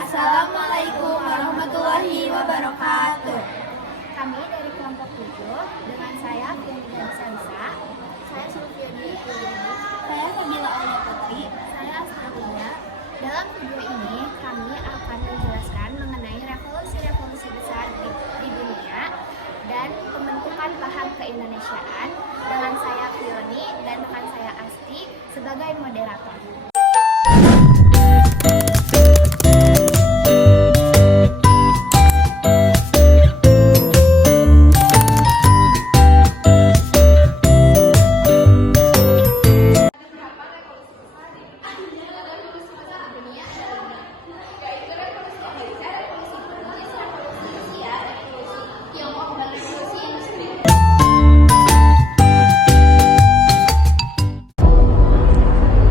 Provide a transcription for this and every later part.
Assalamualaikum warahmatullahi wabarakatuh. Kami dari kelompok 7 dengan saya Fioni Gadisa, saya Sulfioni, Saya Sabila Aulia Putri. saya Astra Bunda. Dalam video ini kami akan menjelaskan mengenai revolusi-revolusi besar di dunia dan pembentukan paham keindonesiaan dengan saya Fioni dan rekan saya Asti sebagai moderator.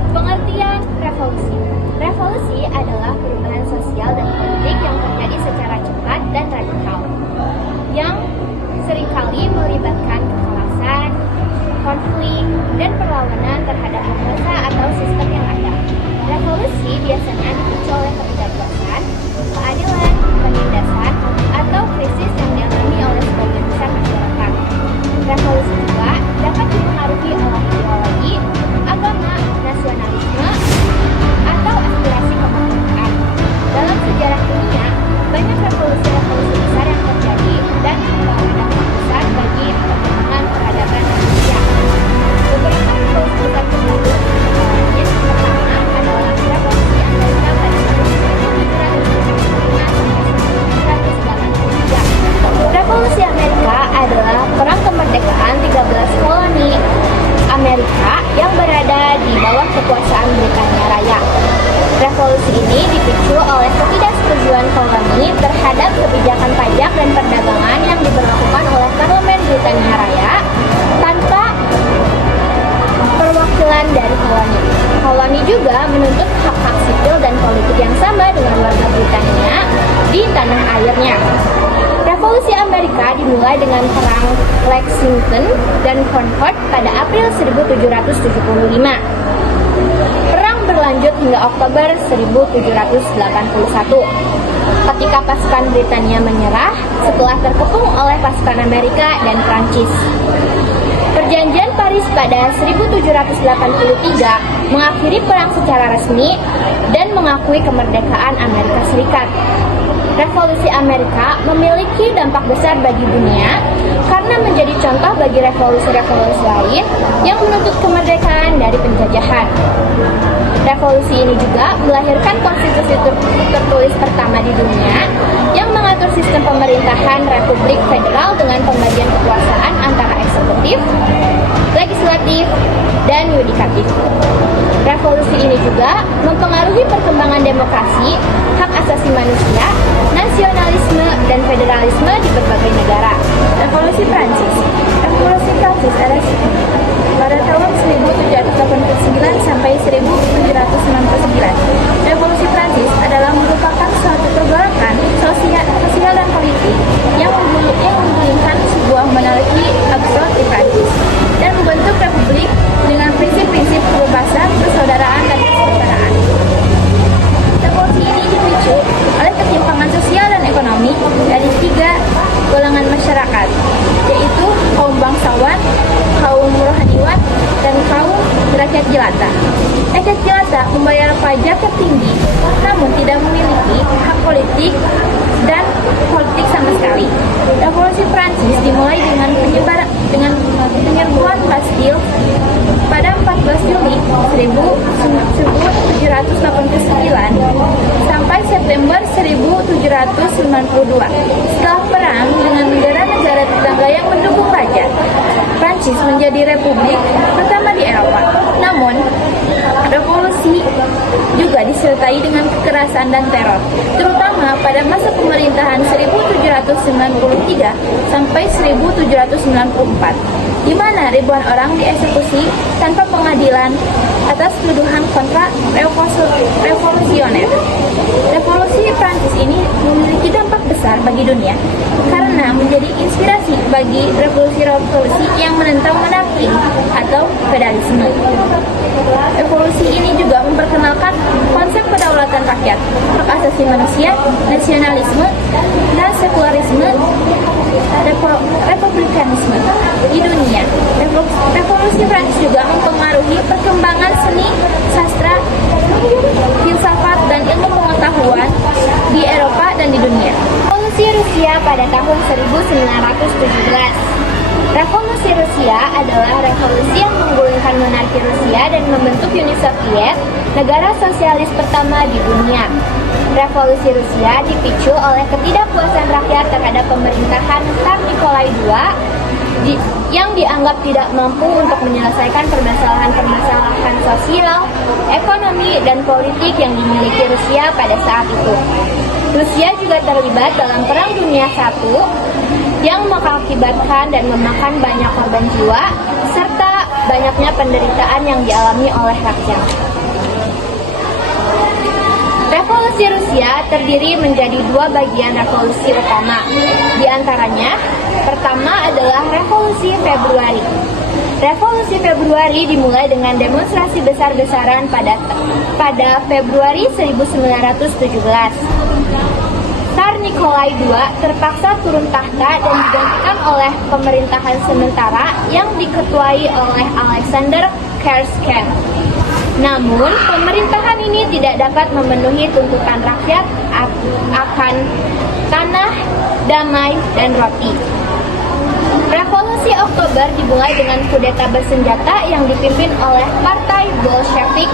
Pengertian revolusi. Revolusi adalah perubahan sosial dan politik yang terjadi secara cepat dan radikal, yang seringkali melibatkan kekerasan, konflik, dan perlawanan terhadap penguasa atau sistem yang ada. Revolusi biasanya dipicu oleh ketidakpuasan, keadilan, penindasan, atau krisis yang dialami oleh sebagian besar masyarakat. Revolusi juga dapat dipengaruhi oleh ideologi, agama, nasionalisme, atau aspirasi kemerdekaan. Dalam sejarah dunia, banyak revolusi-revolusi besar yang terjadi dan membawa dampak besar bagi perkembangan peradaban manusia. Beberapa revolusi besar tersebut yang pertama adalah revolusi Amerika pada tahun 1795 sampai 1983. Revolusi Amerika adalah perang kemerdekaan 13 koloni Amerika yang berada di bawah kekuasaan Britania Raya. Revolusi ini dipicu oleh ketidaksetujuan koloni terhadap kebijakan pajak dan perdagangan yang diberlakukan oleh Parlemen Britania Raya tanpa perwakilan dari koloni. Koloni juga menuntut hak-hak sipil dan politik yang sama dengan warga Britania di tanah airnya. Revolusi Amerika dimulai dengan perang Lexington dan Concord pada April 1775. Perang berlanjut hingga Oktober 1781. Ketika pasukan Britania menyerah setelah terkepung oleh pasukan Amerika dan Prancis. Perjanjian Paris pada 1783 mengakhiri perang secara resmi dan mengakui kemerdekaan Amerika Serikat. Revolusi Amerika memiliki dampak besar bagi dunia karena menjadi contoh bagi revolusi-revolusi lain yang menuntut kemerdekaan dari penjajahan. Revolusi ini juga melahirkan konstitusi tertulis pertama di dunia yang mengatur sistem pemerintahan Republik Federal dengan pembagian kekuasaan antara eksekutif, legislatif, dan yudikatif. Revolusi ini juga mempengaruhi perkembangan demokrasi, hak asasi manusia, nasionalisme, dan federalisme di berbagai negara. Revolusi Prancis. Revolusi Prancis adalah pada tahun 1789 sampai 1799. Revolusi Prancis adalah merupakan suatu pergerakan sosial dan politik yang menggulingkan sebuah monarki absolut di Prancis dan membentuk republik dengan prinsip-prinsip kebebasan, persaudaraan, dan kesetaraan. Revolusi ini dipicu oleh ketimpangan sosial dan ekonomi dari 3 golongan masyarakat, yaitu kaum bangsawan, kaum rohaniwan, dan kaum rakyat jelata. Rakyat jelata membayar pajak tertinggi, namun tidak memiliki hak politik dan politik sama sekali. Revolusi Prancis dimulai dengan penyerbuan Bastille pada 14 Juli 1789 sampai September 1792. Setelah perang dengan negara-negara tetangga yang mendukung raja, Prancis menjadi republik pertama di Eropa. Namun, revolusi juga disertai dengan kekerasan dan teror, terutama pada masa pemerintahan 1793 sampai 1794, di mana ribuan orang dieksekusi tanpa pengadilan atas tuduhan kontra revolusioner. Revolusi Prancis ini memiliki dampak besar bagi dunia karena menjadi inspirasi bagi revolusi-revolusi yang menentang monarki atau feodalisme. Revolusi ini juga memperkenalkan konsep kedaulatan rakyat, hak asasi manusia, nasionalisme, dan sekularisme, republikanisme di dunia. Revolusi Prancis juga mempengaruhi perkembangan seni, sastra, filsafat, dan ilmu pengetahuan di Eropa dan di dunia. Revolusi Rusia pada tahun 1917. Revolusi Rusia adalah revolusi yang menggulingkan monarki Rusia dan membentuk Uni Soviet, negara sosialis pertama di dunia. Revolusi Rusia dipicu oleh ketidakpuasan rakyat terhadap pemerintahan Tsar Nikolai II yang dianggap tidak mampu untuk menyelesaikan permasalahan sosial, ekonomi, dan politik yang dimiliki Rusia pada saat itu. Rusia juga terlibat dalam Perang Dunia I yang mengakibatkan dan memakan banyak korban jiwa serta banyaknya penderitaan yang dialami oleh rakyat. Revolusi Rusia terdiri menjadi dua bagian revolusi utama. Di antaranya, pertama adalah Revolusi Februari. Revolusi Februari dimulai dengan demonstrasi besar-besaran pada Februari 1917. Tsar Nikolai II terpaksa turun tahta dan digantikan oleh pemerintahan sementara yang diketuai oleh Alexander Kersken. Namun, pemerintahan ini tidak dapat memenuhi tuntutan rakyat akan tanah, damai, dan roti. Revolusi Oktober dimulai dengan kudeta bersenjata yang dipimpin oleh Partai Bolshevik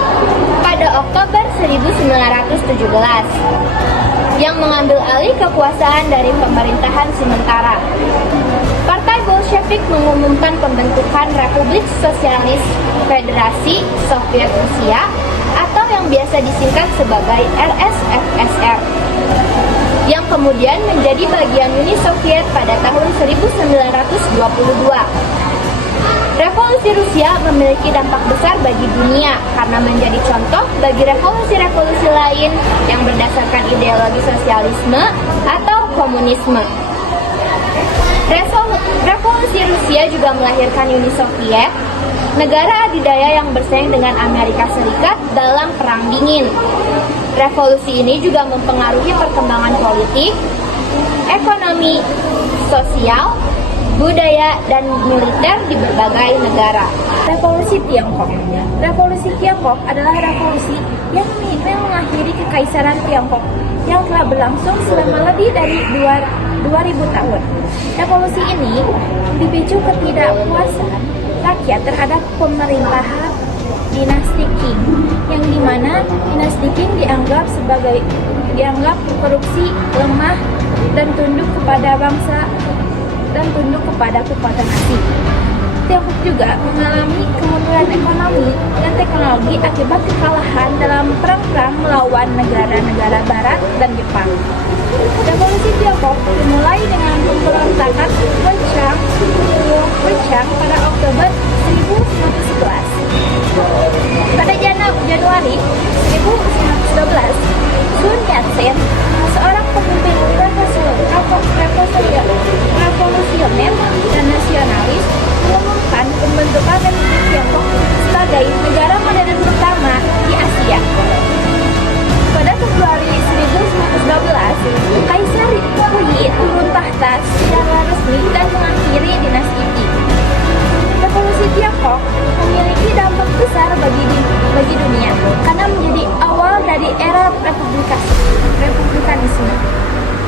pada Oktober 1917 yang mengambil alih kekuasaan dari pemerintahan sementara. Partai Bolshevik mengumumkan pembentukan Republik Sosialis Federasi Soviet Rusia atau yang biasa disingkat sebagai RSFSR, yang kemudian menjadi bagian Uni Soviet pada tahun 1922. Revolusi Rusia memiliki dampak besar bagi dunia karena menjadi contoh bagi revolusi-revolusi lain yang berdasarkan ideologi sosialisme atau komunisme. Revolusi Rusia juga melahirkan Uni Soviet, negara adidaya yang bersaing dengan Amerika Serikat dalam Perang Dingin. Revolusi ini juga mempengaruhi perkembangan politik, ekonomi, sosial, budaya, dan militer di berbagai negara. Revolusi Tiongkok. Revolusi Tiongkok adalah revolusi yang mengakhiri kekaisaran Tiongkok yang telah berlangsung selama lebih dari 2000 tahun. Revolusi ini dipicu ketidakpuasan rakyat terhadap pemerintahan dinasti Qing, yang dimana dinasti Qing dianggap korupsi, lemah, dan tunduk kepada bangsa dan tunduk kepada kekuatan asing. Tiongkok juga mengalami kemunduran ekonomi dan teknologi akibat kekalahan dalam perang-perang melawan negara-negara Barat dan Jepang. Revolusi Tiongkok dimulai dengan pemberontakan Wuchang pada Oktober 1911. Pada Januari 1912, Sun Yat-sen, seorang pemimpin revolusioner dan nasionalis, mengumumkan pembentukan Republik Tiongkok sebagai negara modern pertama di Asia. Pada Februari 1912, Kaisar Puyi turun tahta secara resmi dan mengakhiri dinasti Qing. Revolusi Tiongkok memiliki dampak besar bagi dunia karena menjadi awal dari era republikanisme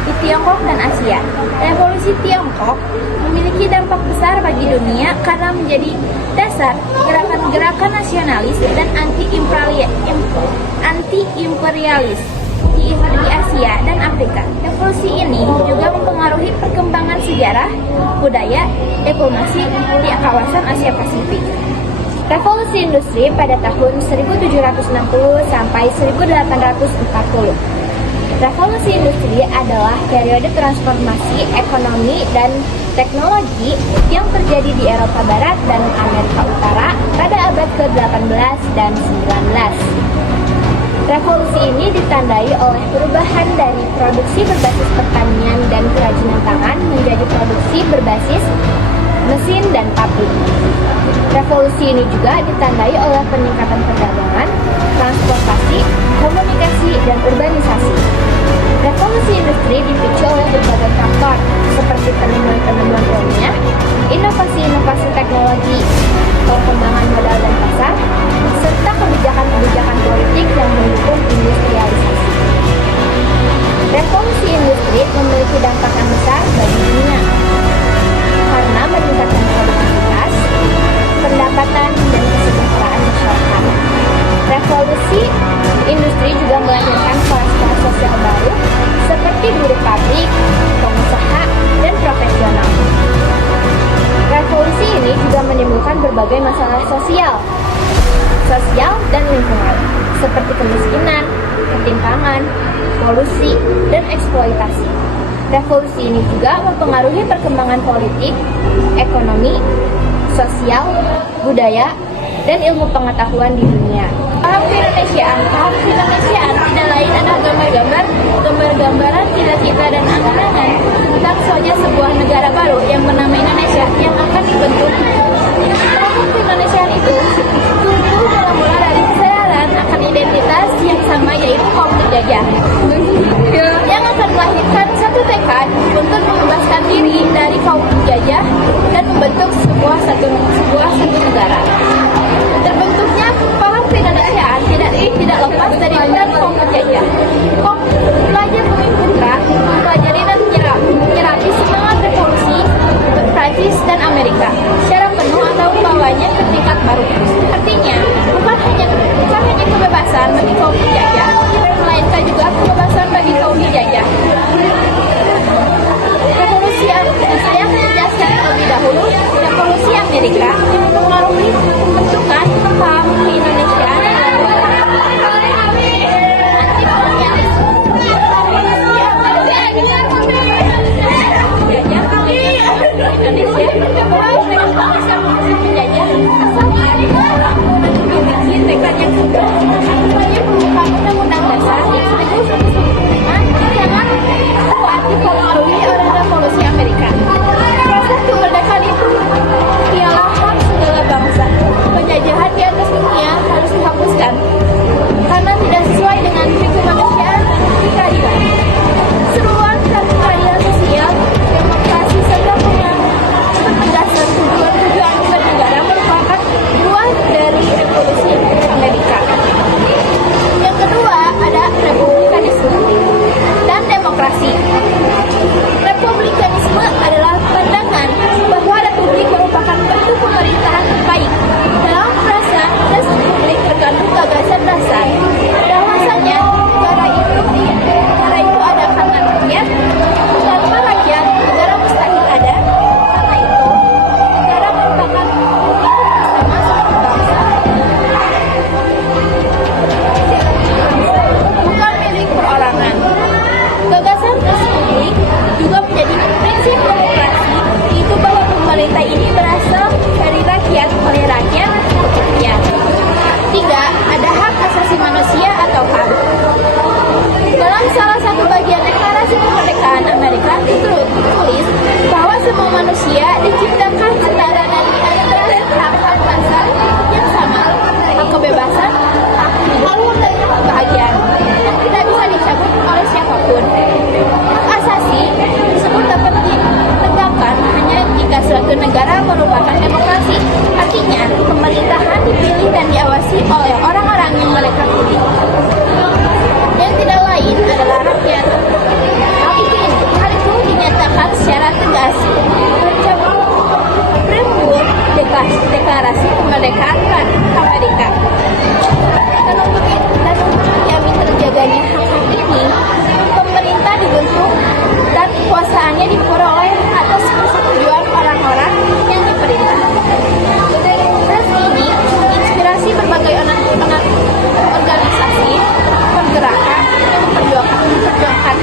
di Tiongkok dan Asia. Revolusi Tiongkok memiliki dampak besar bagi dunia karena menjadi dasar gerakan-gerakan nasionalis dan anti-imperialis di Asia dan Afrika. Revolusi ini juga mempengaruhi perkembangan sejarah, budaya, diplomasi di kawasan Asia Pasifik. Revolusi Industri pada tahun 1760 sampai 1840. Revolusi Industri adalah periode transformasi ekonomi dan teknologi yang terjadi di Eropa Barat dan Amerika Utara pada abad ke-18 dan 19. Revolusi ini ditandai oleh perubahan dari produksi berbasis pertanian dan kerajinan tangan menjadi produksi berbasis mesin dan pabrik. Revolusi ini juga ditandai oleh peningkatan perdagangan, transportasi, komunikasi, dan urbanisasi. Revolusi industri dipicu oleh berbagai faktor, seperti penemuan ilmiah, inovasi-inovasi teknologi, perkembangan modal dan pasar, serta kebijakan-kebijakan politik yang mendukung industrialisasi. Revolusi industri memiliki dampak yang besar bagi dunia, karena meningkatkan produktivitas, pendapatan, dan kesejahteraan masyarakat. Revolusi industri juga melahirkan kelas-kelas sosial baru seperti buruh pabrik, pengusaha, dan profesional. Revolusi ini juga menimbulkan berbagai masalah sosial dan lingkungan, seperti kemiskinan, ketimpangan, polusi, dan eksploitasi. Revolusi ini juga mempengaruhi perkembangan politik, ekonomi, sosial, budaya, dan ilmu pengetahuan di dunia. Paham keindonesiaan tidak lain adalah gambar-gambaran cita-cita dan angan-angan tentang suatu sebuah negara baru yang bernama Indonesia yang akan dibentuk. Paham keindonesiaan itu tumbuh mula dari kesadaran akan identitas yang sama, yaitu kaum penjajah, yang akan melahirkan satu tekad untuk membebaskan diri dari kaum penjajah dan membentuk sebuah satu negara. Terbentuknya paham keindonesiaan tidak lepas dari peran kaum penjajah. Kaum pelajar bumi putra mempelajari dan menyerapi semangat revolusi Prancis dan Amerika secara penuh atau membawanya ke tingkat baru. Artinya, bukan hanya kebebasan bagi kaum penjajah, melainkan juga kebebasan bagi kaum dijajah. Revolusi saya akan menjelaskan terlebih dahulu revolusi Amerika yang mempengaruhi pembentukan paham keindonesiaan penjajahan di atas dunia harus dihapuskan karena tidak sesuai dengan kemanusiaan dan keadilan. Seruan dan keadilan sosial, demokrasi serta penegasan tujuan bernegara merupakan buah dari revolusi Amerika. Yang kedua ada republikanisme dan demokrasi. Republikanisme adalah pandangan bahwa republik merupakan bentuk pemerintahan terbaik. Dalam frasa republik terkandung gagasan dasar bahwasanya negara itu ada karena rakyat, tanpa rakyat negara mustahil ada. Karena itu negara merupakan bersama suatu bangsa, bukan milik perorangan. Gagasan republik juga menjadi prinsip demokrasi, yaitu bahwa pemerintah ini berasal dari rakyat, oleh rakyat, untuk rakyat. Tiga, ada hak asasi manusia atau HAM. Dalam salah satu bagian Deklarasi Kemerdekaan Amerika ditulis bahwa semua manusia diciptakan setara dan dianugerahkan hak-hak dasar yang sama, hak kebebasan, hak hidup, dan kebahagiaan yang tidak bisa dicabut oleh siapapun. Hak asasi tersebut dapat ditegakkan hanya jika suatu negara merupakan demokrasi. Artinya, pemerintahan dipilih dan diawasi oleh orang-orang yang mereka pilih, yang tidak lain adalah rakyat. Hal itu dinyatakan secara tegas bercabut Deklarasi Kemerdekaan Amerika. Dan untuk menjamin terjaganya hak-hak ini, pemerintah dibentuk dan kekuasaannya diperoleh atas persetujuan orang-orang yang diperintah. Demokrasi ini menginspirasi berbagai organisasi pergerakan yang memperjuangkan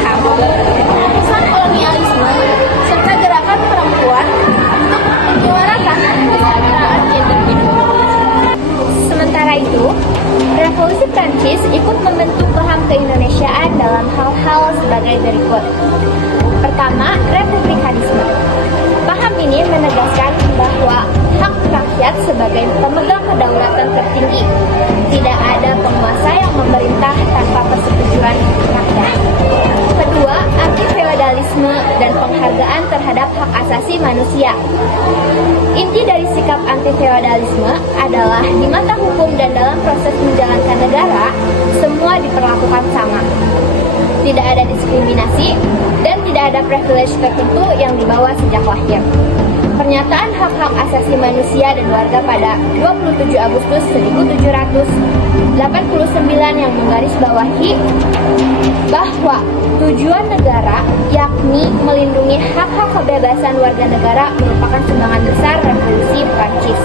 sebagai berikut. Pertama, republikanisme. Paham ini menegaskan bahwa hak rakyat sebagai pemegang kedaulatan tertinggi. Tidak ada penguasa yang memerintah tanpa persetujuan rakyat. Kedua, anti-feodalisme dan penghargaan terhadap hak asasi manusia. Inti dari sikap anti-feodalisme adalah di mata hukum dan dalam proses menjalankan negara, semua diperlakukan sama. Tidak ada diskriminasi dan tidak ada privilege tertentu yang dibawa sejak lahir. Pernyataan hak-hak asasi manusia dan warga pada 27 Agustus 1789 yang menggarisbawahi bahwa tujuan negara yakni melindungi hak-hak kebebasan warga negara merupakan sumbangan besar revolusi Prancis.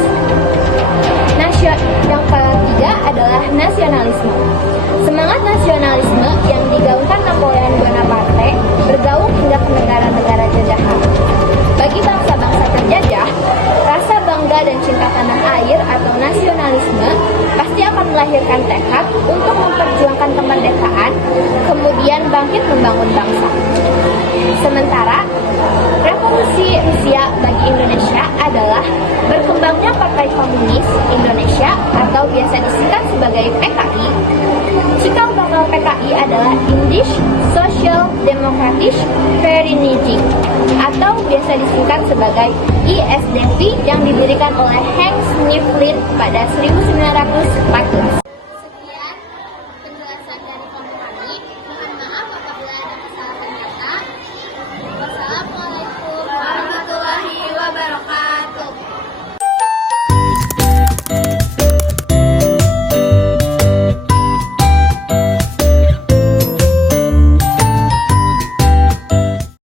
Yang ketiga adalah nasionalisme. Semangat nasionalisme yang digaungkan Napoleon Bonaparte bergaung hingga ke negara-negara jajahan. Bagi bangsa-bangsa terjajah, rasa bangga dan cinta tanah air atau nasionalisme pasti akan melahirkan tekad untuk memperjuangkan kemerdekaan, kemudian bangkit membangun bangsa. Sementara, revolusi Rusia bagi Indonesia adalah berkembangnya Partai Komunis Indonesia atau biasa disingkat sebagai PKI. Cikal bakal PKI adalah Indisch Social Democratische Vereniging atau biasa disingkat sebagai ISDV yang didirikan oleh Hans Mifflin pada 1914.